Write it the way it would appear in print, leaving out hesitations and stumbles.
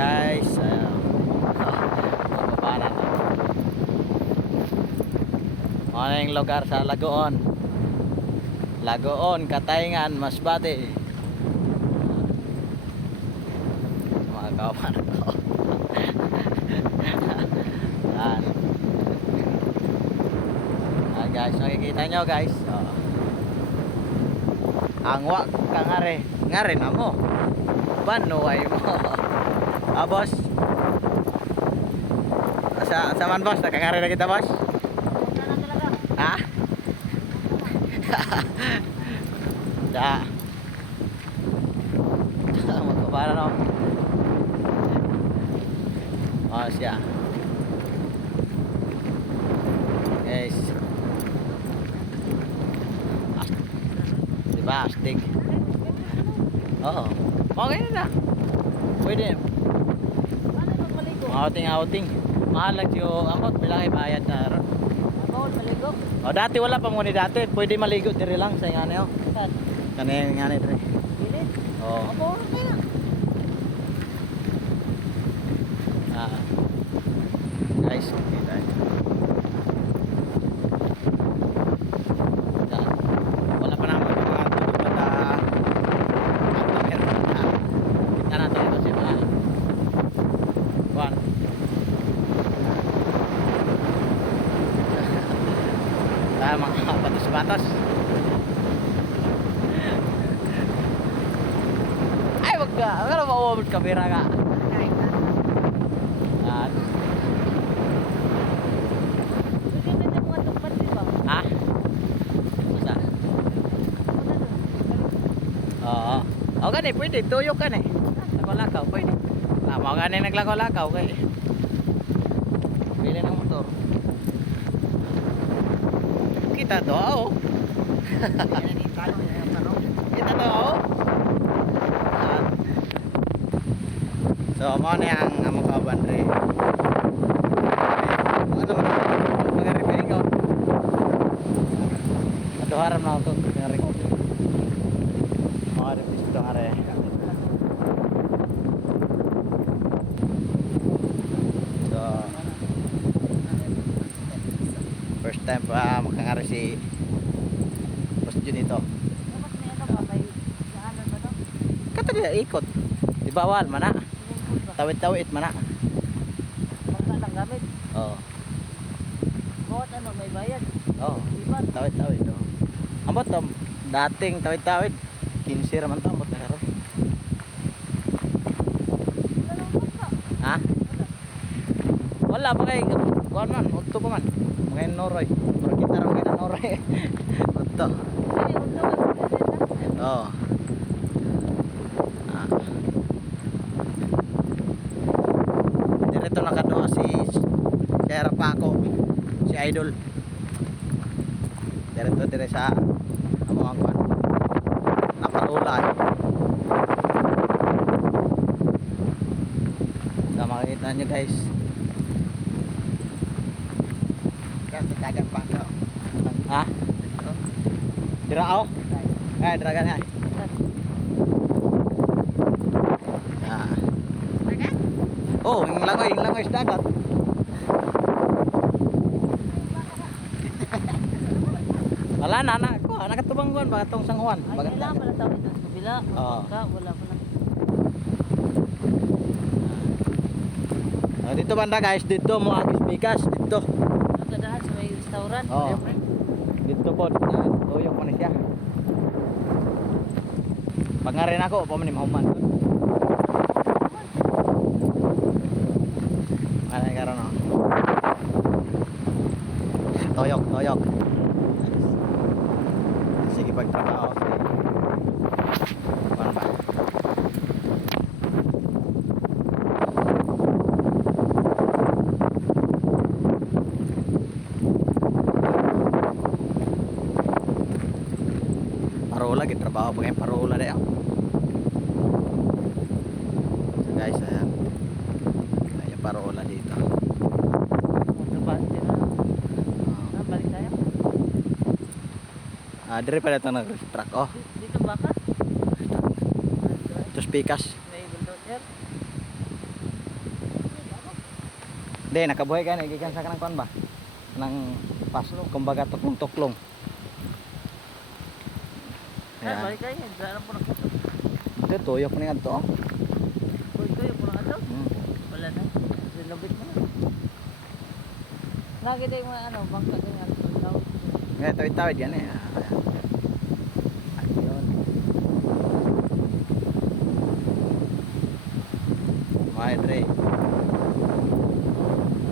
guys, bababa na. Ano yung lugar sa Lagoon? Lagoon, Katayngan, Masbate. Mga kawan ko. Yan. Guys, nakikita nyo guys. Ang wak ka ngare na mo. Banuay mo. Boss. Sa man boss, nakangari na kita boss. Ha? Da. Magkabara no. Siya. Guys. Diba, astig. Oo. Okay na. Pwede. Outing. Mahal lang yung amot. Bilang ibayad na ron. Maligo? Dati wala pa muna dati. Pwede maligo diri lang sa ingani o. Kani ingani diri. Bilit? Oo. Mabawang kaya. Guys, kita. Wala pa naman mga tulog na kita na to kasi mga mga batas-batas. Ay, wag ka. Akala mauwamot kamera ka. Pwede na mga tukpan di ba? Ha? Masa? Oo. O gani, pwede. Tuyok ka na eh. Lakaw-lakaw, pwede. Mga gani naglakaw-lakaw kay. Pili ng motor. Kita to, oh. Kita to, oh. So, mo na yung among kauban rin. Ano mga repairing ko? Aduharam na ako ito. Mga repairing. Mga repairing ito nga rin. So, first time pa makangari si Boss Jun ito. Dapat may ano ba? May daanan ba no? Kata dia ikot. Di bawal mana. Tawid-tawid mana. Bangka lang gamit. Oo. Bawat ano may bayad. Oo. Diba? Tawid-tawid. Oo. Ambot to, dating tawid-tawid. 15 raman to ambot na karon. Wala lang bangka. Ha? Wala pa kay kuan man, utto pa man. Mga Noroy. Pero kita ra kay Noroy. Utto. Ay, unta ba? Oo. Direto nakadoa si Sir Paco, si Idol. Direto dire sa among kuan. Napaulay. So makikita nyo guys. Kasi kagan pa ako. Ha? Dira ako? Diragan nga. Oh, yung langoy sa dagat. Wala na, nakatubang kuan ba itong sanguan. Ay, kailangan pala tawid ng kabila. Bangka, wala pa na. Dito banda guys, dito mo agis bigas dito. Nagkadahan sa may restaurant. Oo. Dito po, tuyok mo na siya. Pangarin ako, pa man ni mahuman. Ano yung karoon o? Toyok. Sige pagtrabaho. Ano ba? Parola, gitrabaho pa kayong parola na yan. So guys, ayan. Ayan parola dito. Balik tayo. Dire pa dito nag-truck. Oh, Dito baka? ito speakers. May bulldozer. Hindi, nakabuhay ka na. Igikan sa kanang kuan ba? Nang paslo. Kumbaga tuklong-tuklong. Ah, Ayan. balik tayo. Daan na po na. Ito, tuyok na yan to. Oh. Kuy-kuy, po na ito. Hmm. Wala na. Silabit mo. Lagi tayo mga ano, bangka tayo nga. Tawid. Ngayon, tawid-tawid yan eh. Ayun. Mga Dre.